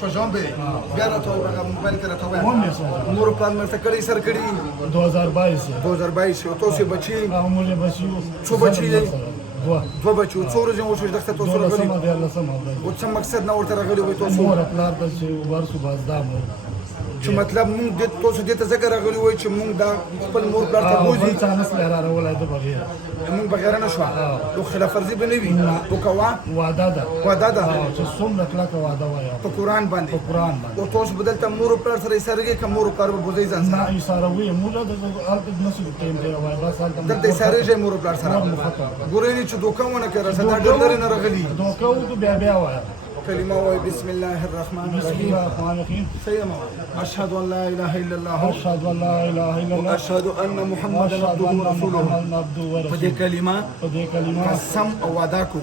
شو جنبي بیا راته موبایل کې راته هم یې سوچا مور پلان مې څه کړی سر کړی 2022 او تاسو بچی موږ بچي څو بچي دي دوه بچو څو ورځې مو شو دغه تاسو راغلي او څه مقصد نه ورته راغلي وي تاسو مور پلار ته چې ورسو بازدامو چې مطلب مونږ د تاسو دې ته ذکر راغلی وای چې مونږ دا خپل مور پلار ته بوزي چانس لرا راولای د بغیر مونږ بغیر نه شو نو خلاف ورزي به نه وي او کوا وعده ده چې څومره کلک وعده وای په قران باندې او تاسو بدلته مور پلار سره سرګي کوم مور پلار به بوزي ځان نه اشاره وي موږ د الته نسو ټیم دی وای بس الته دلته سرګي مور پلار سره ګورې چې دوکاونه کوي راځه دا ډېر نه راغلي دوکاو ته بیا وای كلمة بسم الله الرحمن الرحيم سيما أشهد أن لا إله إلا الله أشهد أن لا إله إلا الله وأشهد أن محمدا عبده ورسوله فدي كلمة قسم أو وعداكو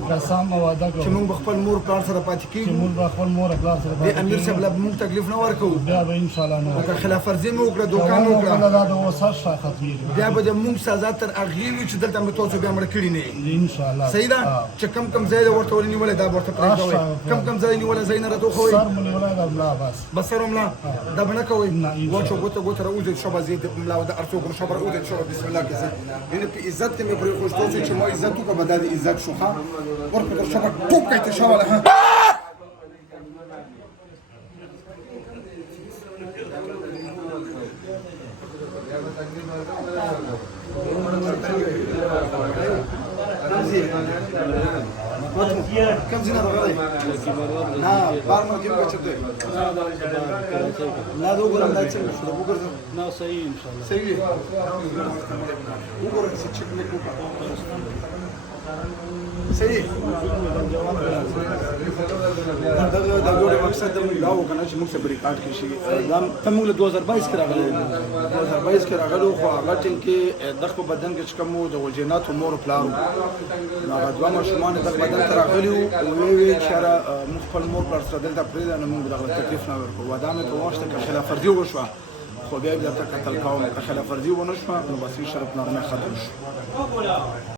چې موږ بخپل مور پلار سره پاتې کیږو د امیر صاحب له موږ تکلیف نه ورکو بیا به ان شاء الله نه او خلاف ورزي مو وکړه دوکان وکړه دا د وسه ختمي بیا به موږ سزا تر اغیلو چې دلته مې تاسو بیا مړ کړی نه ان شاء الله صحیح ده چې کم ځای ورته ولنیول دا ورته پرېږدوي کم ځای نیول ځای نه راته خوي سر مونږ ولا دا بلا بس سر ملا دا بنه کوي وچو ګوت راوځي شوبه زید ملا د ارتو کوم شبر اوځي شوبه بسم الله کې ان په عزت کې مې پرې خوشتو چې مو عزت کو بدل عزت شوخه ورته شوبه ټوک کوي ته شواله كم زين الرغاي؟ لا بارما كم بتشتري؟ لا دو غرام لا تشتري شو دو غرام؟ لا صحيح ان شاء الله صحيح دو غرام تشتري لك صحيح دا ګوره مقصد د موږ دا وکنه چې موږ سره ریکارډ کې شي دا تم موږ 2022 کې راغلي 2022 کې راغلو خو هغه ټیم کې دغه په بدن کې چې کوم د وجنات مور پلارو هغه دوه ماشومان د بدن ته راغلي او وی چې موږ خپل مور پلار سره دلته پرې نه موږ دغه تکلیف نه ورکو ودامه په واشته کې خلاف ورزي وشو خو بیا د قتل کوم خلاف ورزي ونه شو نو بس شرف نه ختم شو